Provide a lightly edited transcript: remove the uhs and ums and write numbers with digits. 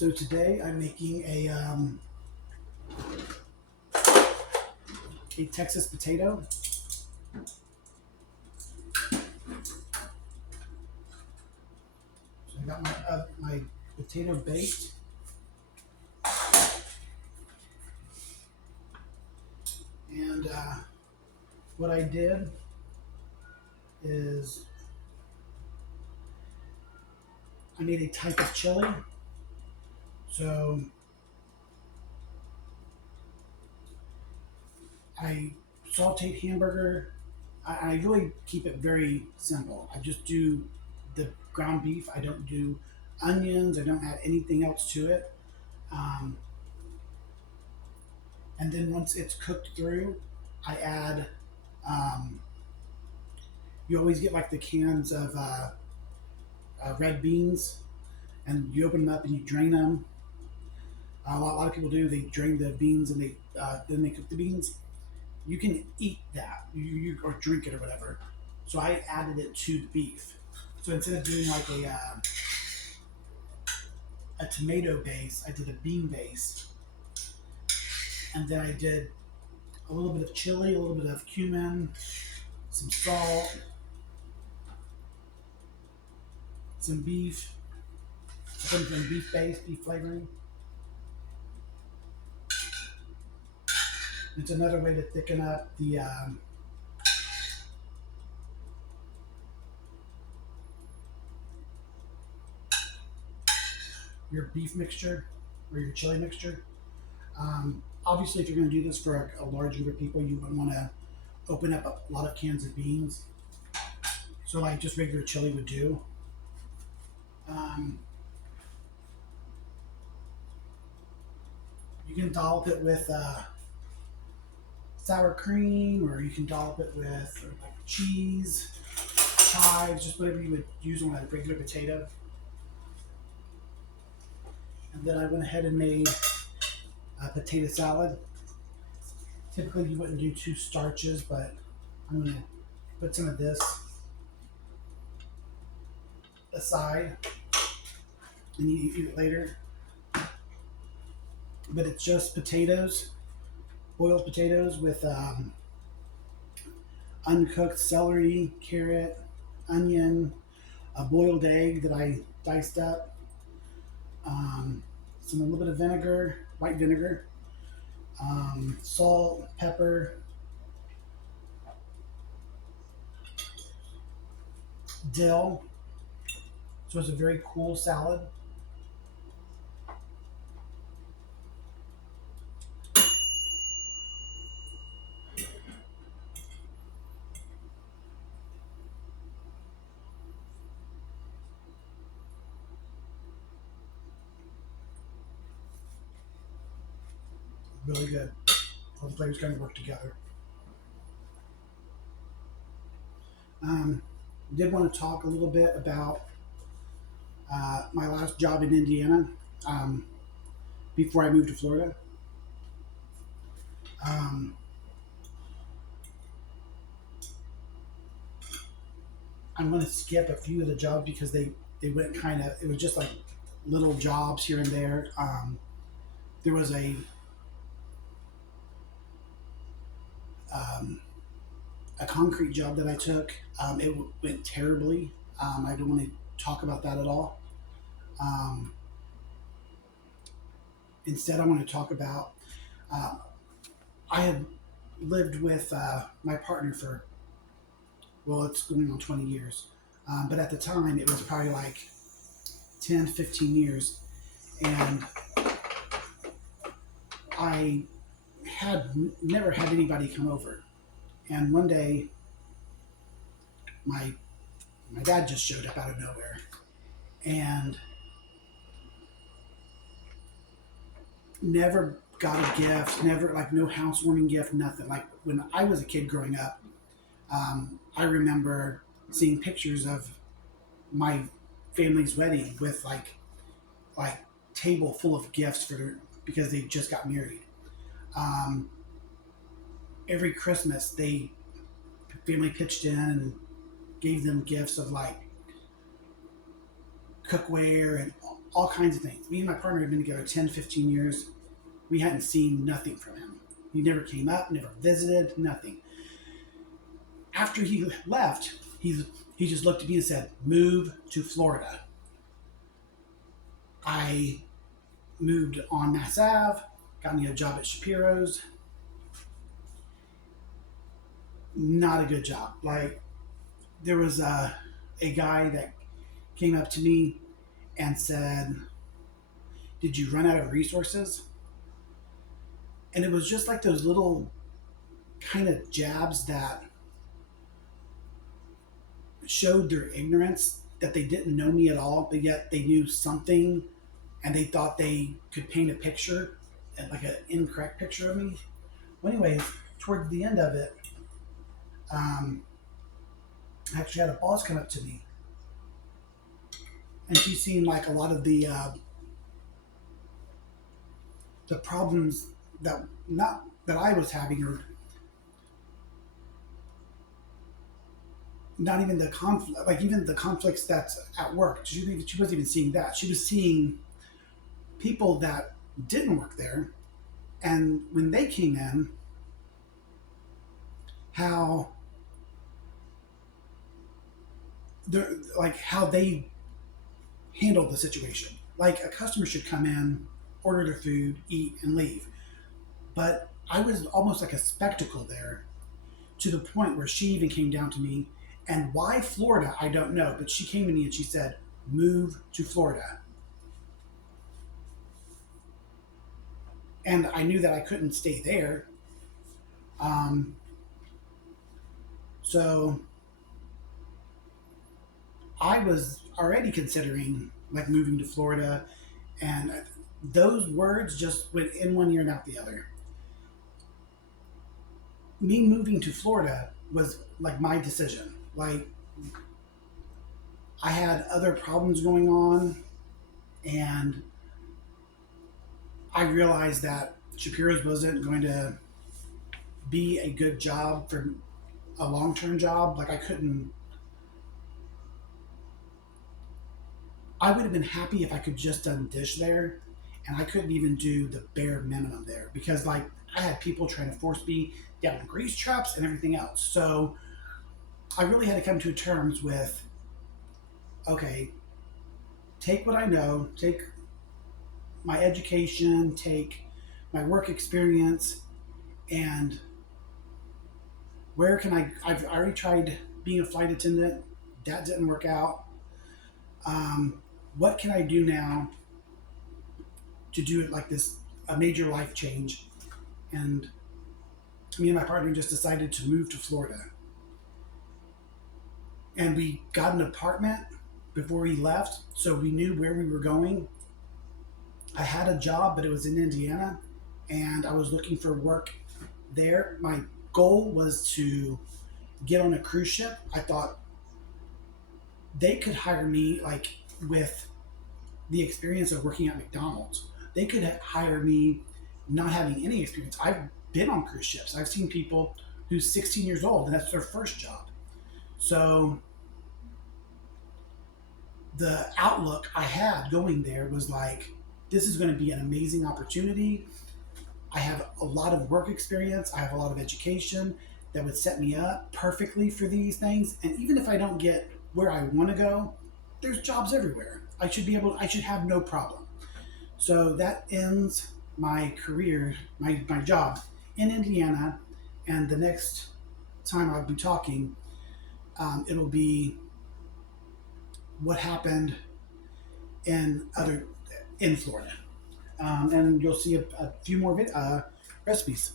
So today I'm making a Texas potato. So I got my potato baked, and what I did is I made a type of chili. So I sauteed hamburger. I really keep it very simple. I just do the ground beef. I don't do onions. I don't add anything else to it. Um, and then once it's cooked through, I add. Um, you always get like the cans of red beans, and you open them up and you drain them. A lot of people do. They drain the beans and then they cook the beans. You can eat that, or drink it or whatever. So I added it to the beef. So instead of doing like a tomato base, I did a bean base, and then I did a little bit of chili, a little bit of cumin, some salt, some beef, some beef base, beef flavoring. It's another way to thicken up your beef mixture or your chili mixture. Obviously, if you're going to do this for a large group of people, you would want to open up a lot of cans of beans. So, like just regular chili would do. Um, you can dollop it with sour cream, or you can dollop it with like cheese, chives, just whatever you would use on a regular potato. And then I went ahead and made a potato salad. Typically, you wouldn't do two starches, but I'm going to put some of this aside and you eat it later. But it's just potatoes, boiled potatoes with uncooked celery, carrot, onion, a boiled egg that I diced up, a little bit of vinegar, white vinegar, salt, pepper, dill. So it's a very cool salad. Really good. All the flavors kind of work together. Um, did want to talk a little bit about my last job in Indiana um, before I moved to Florida. Um, I'm going to skip a few of the jobs because they went kind of, it was just like little jobs here and there. There was um, a concrete job that I took. It went terribly. I don't want to talk about that at all. Um, Instead, I want to talk about uh, I had lived with my partner for, well, it's going on 20 years. But at the time, it was probably like 10, 15 years. And I had never had anybody come over. And one day, my my dad just showed up out of nowhere, and never got a gift, never like no housewarming gift, nothing. Like when I was a kid growing up, I remember seeing pictures of my family's wedding with like table full of gifts for because they just got married. Um, every Christmas, they family pitched in and gave them gifts of like cookware and all kinds of things. Me and my partner had been together 10, 15 years. We hadn't seen nothing from him. He never came up, never visited, nothing. After he left, he just looked at me and said, "Move to Florida." I moved on Mass Ave, got me a job at Shapiro's. Not a good job. Like, there was a guy that came up to me and said, "Did you run out of resources?" And it was just like those little kind of jabs that showed their ignorance, that they didn't know me at all, but yet they knew something, and they thought they could paint a picture, like an incorrect picture of me. Well, anyways, towards the end of it, I actually had a boss come up to me, and she seen like a lot of the problems that not that I was having, or not even the conflict, like even the conflicts that's at work. She wasn't even seeing that. She was seeing people that didn't work there, and when they came in, how they're like how they handled the situation. Like, a customer should come in, order their food, eat, and leave. But I was almost like a spectacle there, to the point where she even came down to me. And why Florida, I don't know. But she came to me and she said, "Move to Florida." And I knew that I couldn't stay there. Um, so I was already considering like moving to Florida. And those words just went in one ear and out the other. Me moving to Florida was like my decision. Like, I had other problems going on, and I realized that Shapiro's wasn't going to be a good job for a long term job. Like, I would have been happy if I could just done dish there, and I couldn't even do the bare minimum there because, like, I had people trying to force me down grease traps and everything else. So I really had to come to terms with, okay, take what I know, take my education, take my work experience, and where can I've already tried being a flight attendant. That didn't work out. What can I do now to do it like this, a major life change? And me and my partner just decided to move to Florida. And we got an apartment before he left, so we knew where we were going. I had a job, but it was in Indiana, and I was looking for work there. My goal was to get on a cruise ship. I thought they could hire me, like, with the experience of working at McDonald's. They could hire me not having any experience. I've been on cruise ships. I've seen people who's 16 years old and that's their first job. So the outlook I had going there was like, this is going to be an amazing opportunity. I have a lot of work experience. I have a lot of education that would set me up perfectly for these things. And even if I don't get where I want to go, there's jobs everywhere. I should have no problem. So that ends my career, my job in Indiana. And the next time I'll be talking, it'll be what happened in other in Florida, and you'll see a few more recipes.